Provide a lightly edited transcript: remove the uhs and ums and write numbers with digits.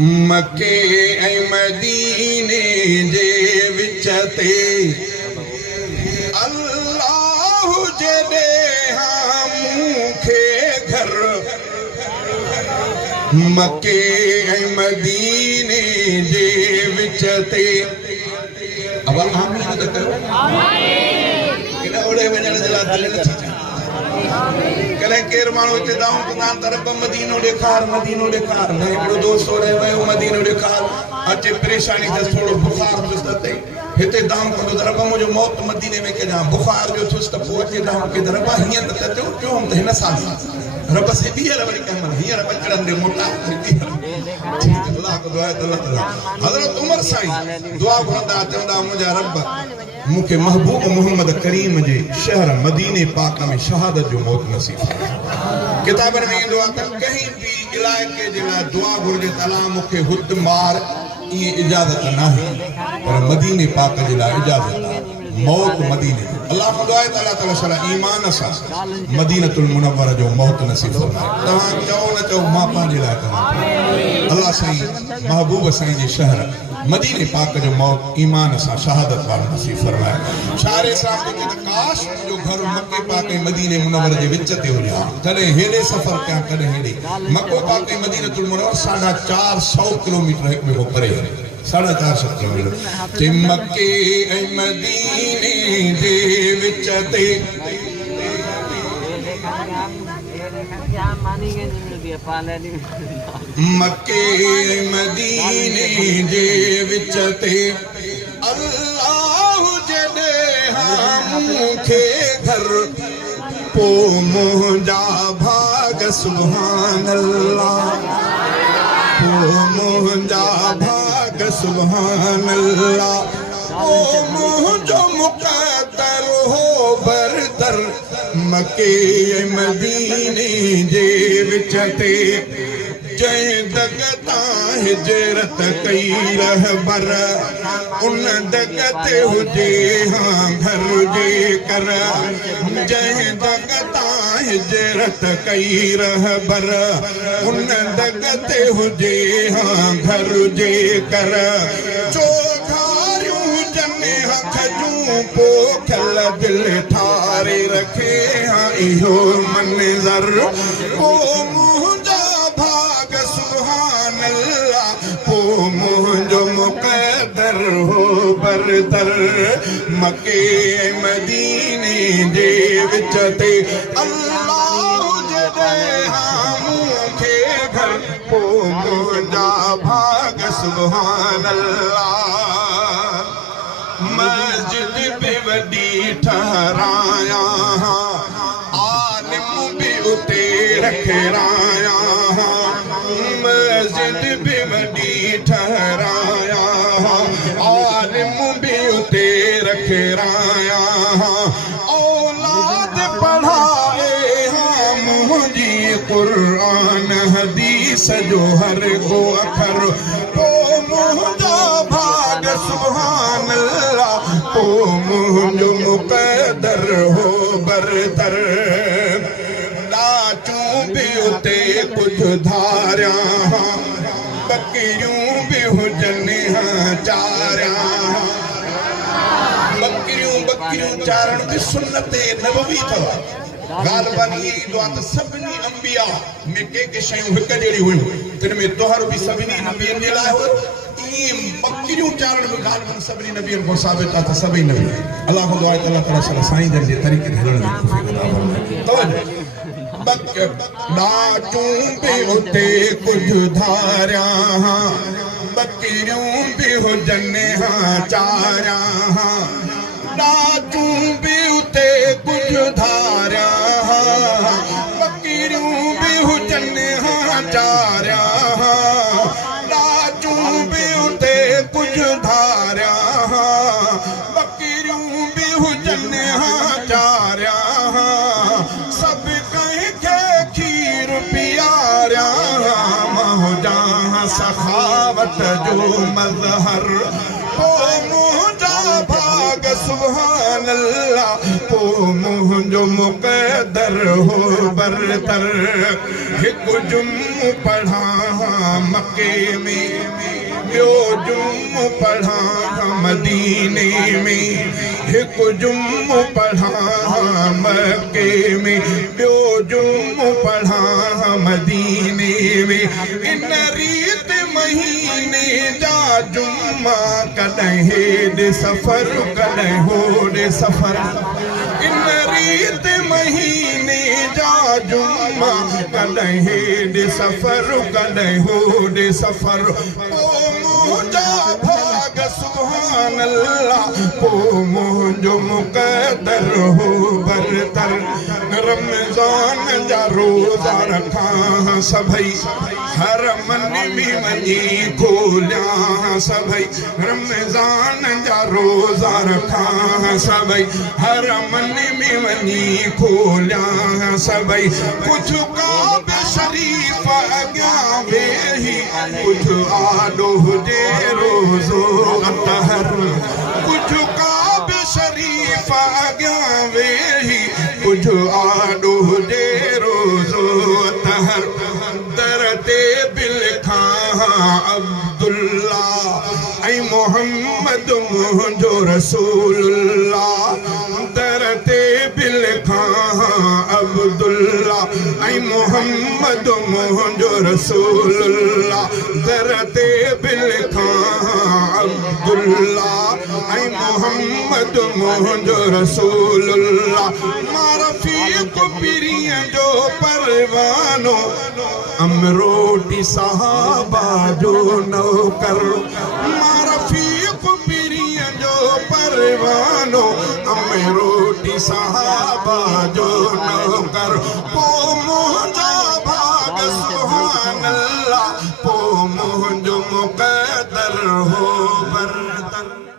मके ऐं मदीने जे विच ते अल्लाह जॾे हाँ मूंखे घर मके ऐं मदीने जे विच ते अब आमीन त करो केॾा ओड़े वञण जे लाइ दिलि नथी थिए कॾहिं केरु माण्हू हिते दाऊं कंदा आहिनि त रब मदीनो ॾेखार न हिकिड़ो दोस्त रहे वियो मदीनो ॾेखार अचे परेशानी अथसि थोरो बुखार अथसि त हिते दाऊं कंदो त रब मुंहिंजो मौत मदीने में कजां बुखार जो थियुसि त पोइ अचे दाऊं के त रब हीअं त चयो त हिन साल रब से ॿीहर वरी कंहिं हींअर बचड़नि ॾे मोटा हज़रत उमर साईं दुआ घुरंदा चवंदा मुंहिंजा रब मूंखे महबूब मोहम्मद करीम जे शहर मदीने पाक में शहादत जो मौत नसीब किताबनि में ईंदो आहे त कंहिं बि इलाइक़े जे लाइ दुआ घुरिजे त अलाह मूंखे हुत मार ईअं इजाज़त नाहे पर मदीने पाक जे लाइ इजाज़त आहे मौत मदीने अल्लाह खां दुआ आहे त अल्लाह ताला शला ईमान सां मदीनतुल मुनव्वर जो मौत नसीब फरमाए तव्हां चओ न चओ मां पंहिंजे लाइ कयां अल्लाह साईं महबूब साईं जे शहर मदीने पाक जो मौत ईमान सां शहादत वारो नसीब फरमाए शारे साहब जो काश जो घर मके पाक ऐं मदीने मुनव्वर जे विच ते हुजे कॾहिं हेॾे सफ़र कयां कॾहिं हेॾे मको पाक ऐं मदीनतुल मुनव्वर 450 किलोमीटर हिकु ॿिए खां परे 450 किलोमीटर ते मके ऐं मदीने जे विच ते मके मदीने जे विच ते अल्लाह जॾे हाँ मूंखे घर पो मुंहिंजा भाग सुभान अल्लाह पो मुंहिंजा भाग सुभान अल्लाह पो मुंहिंजो मुक़द्दर हो बरतर मके मदीने जे विच ते जंहिं दग तां हिजरत कई रहबर उन दग ते हुजे हाँ घर जे कर जंहिं दग तां हिजरत कई रहबर उन दग ते हुजे हाँ घर जे कर चोखारियूं जने खजूं पोखल दिल ठारे रखे हाँ इहो मंज़र ओ मुंहिंजा भाग सुभान अल्लाह पो मुंहिंजो मुक़द्दर हो बरतर मके मदीने जे विच ते अल्लाह जॾे हाँ मूंखे घर पो मुंहिंजा भाग सुभान अल्लाह मस्जिद पे वॾी ठहराया आलिम बि उते रखराया मस्जिद बि वॾी ठहराया आलिम बि उते रखराया औलाद पढ़ाए हाँ मुंहिंजी क़ुरान हदीस जो हर को अखर पो मुंहिंजा भाग सुभान अल्लाह पो मुंहिंजो मुक़द्दर हो बरतर लाचूं बि उते कुझु धारिया बकरियूं बि हुजनि हाँ चारिया बकरियूं चारण बि सुन्नत नबवी अथव ग़ालिबन इहे ईंदो आहे त सभिनी अंबिया में के शयूं हिकु जहिड़ियूं हुयूं तिन में तोहर बि सभिनी नबियनि जे लाइ हो ईअं बकरियूं चारण बि ग़ालिबन सभिनी नबियनि खां साबित आहे त सभई नबी अलाह खां दुआ आहे त अलाह ताला साईं जन जे तरीक़े ते हलण जी तवजो लाचूं बि उते कुझु धारिया बकरियूं बि हुजनि हाँ चारिया लाचूं बि उते कुझु धारिया बकरियूं बि हुजनि हाँ चारिया लाचूं बि उते कुझु धारिया बकरियूं बि हुजनि हाँ चारिया सभु कंहिंखे खीर पीआरिया सखावत जो मज़हर ओ मुंहिंजा भाग सुभान अल्लाह पो मुंहिंजो मुक़दर हो बरतर हिकु जुम्मो पढ़ा मके में ॿियो जुम्मो पढ़ा मदीने में हिकु जुम्मो पढ़ा मके में ॿियो जुम्मो पढ़ा मदीने में इन रीत महीने जा जुम्मा कॾहिं हेॾे सफ़र कॾहिं होॾे सफ़र इन रीत महीने जा जुम्मा कॾहिं हेॾे सफ़र कॾहिं होॾे सफ़र मुंहिंजा भाग सुभान अल्लाह पो मुंहिंजो मुक़दर हो बरतर रमज़ान जा रोज़ा रखां सभई हर मन में वञी खोलियां सभई रमज़ान जा रोज़ा रखां सभई हर मन में वञी खोलियां सभई कुझु काब शरीफ़ अॻियां वेही कुझु आॾो हुजे रोज़ो अतहर कुझु काब शरीफ़ अॻियां वेही कुझु आॾो हुजे रोज़ो अतहर दर ते बिल खां अब्दुल्ला ऐं मोहम्मद मुंहिंजो रसूलुल्लाह दर ते बिल खां अब्दुल्ला ऐं मोहम्मद मुंहिंजो रसूलुल्लाह दर ते बिल खां अब्दुल्ला ऐं मोहम्मद मुंहिंजो रसूलुल्लाह मां रफ़ीक़ पीरीअ जो परवानो अमरोटी सहाबा जो नौकर मां रफ़ीक़ पीरीअ जो परवानो अमरोटी सहाबा जो नौकर पो मुंहिंजा भाग सुभान अल्लाह पो मुंहिंजो मुक़दर हो बरतर